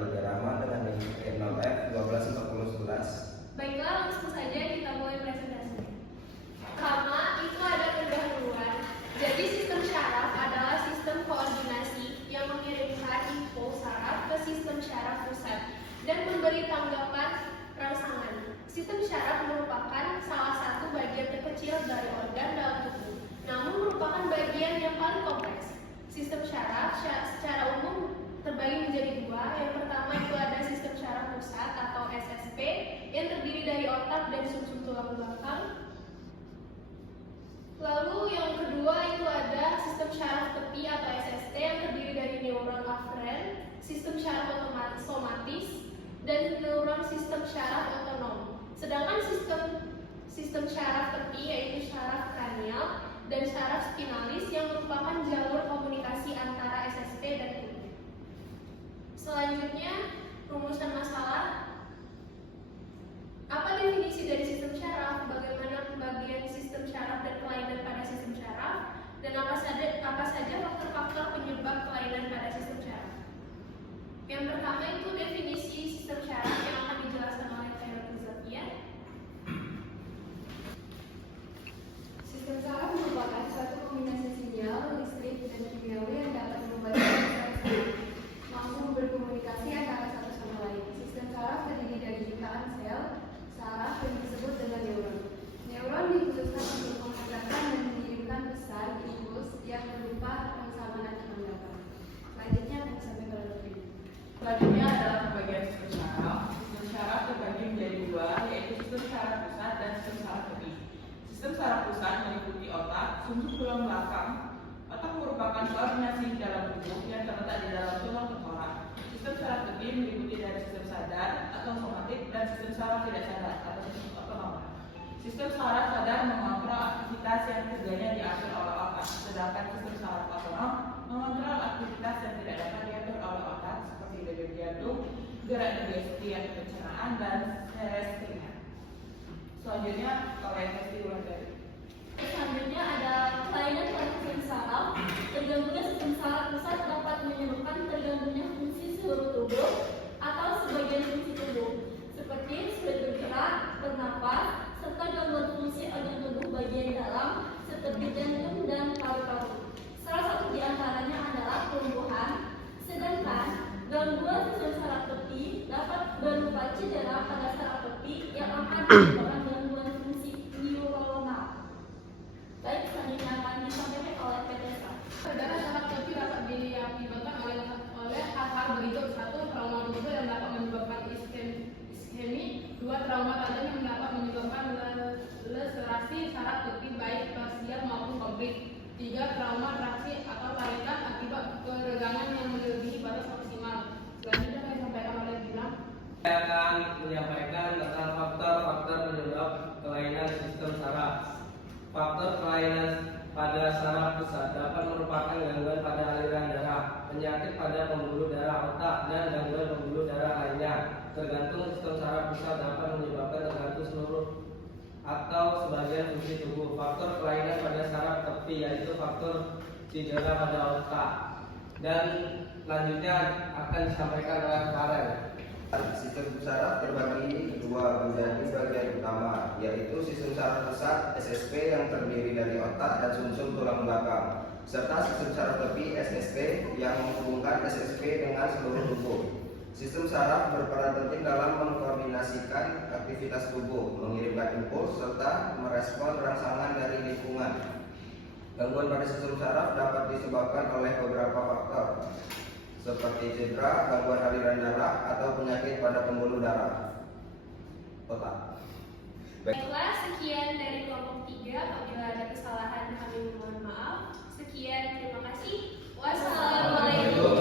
lebih ramah dengan N0F 124011. Baiklah, langsung saja kita mulai presentasinya. Pertama, itu ada pendahuluan. Jadi sistem syaraf adalah sistem koordinasi yang mengirimkan info saraf ke sistem syaraf pusat dan memberi tanggapan rangsangan. Sistem syaraf merupakan salah satu bagian terkecil dari organ dalam tubuh, namun merupakan bagian yang paling kompleks. Sistem syaraf secara umum terbagi menjadi dua. Yang pertama itu ada sistem syaraf pusat atau SSP yang terdiri dari otak dan sumsum tulang belakang. Lalu yang kedua itu ada sistem syaraf tepi atau SST yang terdiri dari neuron aferen, sistem syaraf somatis, dan neuron sistem syaraf otonom. Sedangkan sistem syaraf tepi yaitu syaraf kranial dan syaraf spinalis yang merupakan jalur komunikasi antara SST dan tepi. Selanjutnya, rumusan masalah. Apa definisi dari sistem syaraf? Bagaimana pembagian sistem syaraf dan kelainan pada sistem syaraf? Dan apa saja faktor-faktor penyebab kelainan pada sistem syaraf? Yang pertama itu definisi sistem syaraf yang akan dijelaskan oleh Therapy Zakia. Sistem saraf merupakan suatu kombinasi sinyal, listrik, dan kimiawi yang dapat membantu sel langsung berkomunikasi antara satu sama lain. Sistem saraf terdiri dari jutaan sel saraf yang disebut dengan neuron. Neuron dikhususkan untuk menggerakkan dan mengirimkan pesan impuls yang berupa rangsangan atau tanggapan. Selanjutnya akan disampaikan oleh Fri. Selanjutnya adalah pembagian sistem syaraf. Sistem syaraf terbagi menjadi dua, yaitu sistem syaraf pusat dan sistem syaraf tepi. Sistem syaraf pusat meliputi otak, sumsum tulang belakang. Otak merupakan koordinasi di dalam tubuh yang terletak di dalam tulang tengkorak. Sistem syaraf tepi meliputi dari sistem sadar atau somatik dan sistem syaraf tidak sadar atau sistem otonom. Sistem syaraf sadar mengontrol aktivitas yang tujuannya diatur oleh otak, sedangkan sistem syaraf otonom mengontrol aktivitas yang tidak dapat diatur oleh otak seperti denyut jantung, gerak digesti atau pencernaan, dan seres keringat. Selanjutnya, kalau yang pasti ulang dari. Selanjutnya ada kelainan pada sistem saraf. Terganggunya sistem saraf pusat dapat menyebabkan terganggunya fungsi seluruh tubuh atau sebagian fungsi tubuh, seperti sulit bergerak, bernafas, serta gangguan fungsi organ tubuh bagian dalam seperti jantung dan paru-paru. Salah satu di antaranya adalah kelumpuhan. Sedangkan gangguan sistem saraf tepi dapat berupa cedera pada saraf tepi yang akan menyebabkan gangguan fungsi neuronal. Baik, selanjutnya akan disampaikan oleh Petra. Cedera saraf tepi dapat diakibatkan oleh hal-hal berikut: 1. Trauma tubuh yang dapat menyebabkan iskemi. 2. Trauma tajam yang dapat menyebabkan laserasi saraf tepi baik parsial maupun komplit. 3. Trauma traksi atau tarikan akibat keregangan yang melebihi batas maksimal. Selanjutnya akan disampaikan oleh Gilang. Saya akan menyampaikan tentang faktor-faktor penyebab kelainan sistem saraf. Faktor kelainan pada saraf pusat dapat merupakan gangguan pada aliran darah, penyakit pada pembuluh darah otak, dan gangguan pembuluh darah lainnya. Tergantung sistem saraf pusat dapat menyebabkan terganggu seluruh atau sebagian fungsi tubuh. Faktor kelainan pada saraf tepi yaitu faktor cedera pada otak. Dan selanjutnya akan disampaikan oleh Farel. Sistem saraf terbagi dua menjadi bagian utama, yaitu sistem saraf pusat SSP yang terdiri dari otak dan sumsum tulang belakang, serta sistem saraf tepi SST yang menghubungkan SSP dengan seluruh tubuh. Sistem saraf berperan penting dalam mengkoordinasikan aktivitas tubuh, mengirimkan impuls, serta merespon rangsangan dari lingkungan. Gangguan pada sistem saraf dapat disebabkan oleh beberapa faktor, seperti cedera, gangguan aliran darah, atau penyakit pada pembuluh darah otak. Baiklah, sekian dari kelompok 3. Apabila ada kesalahan kami mohon maaf. Sekian, terima kasih. Wassalamualaikum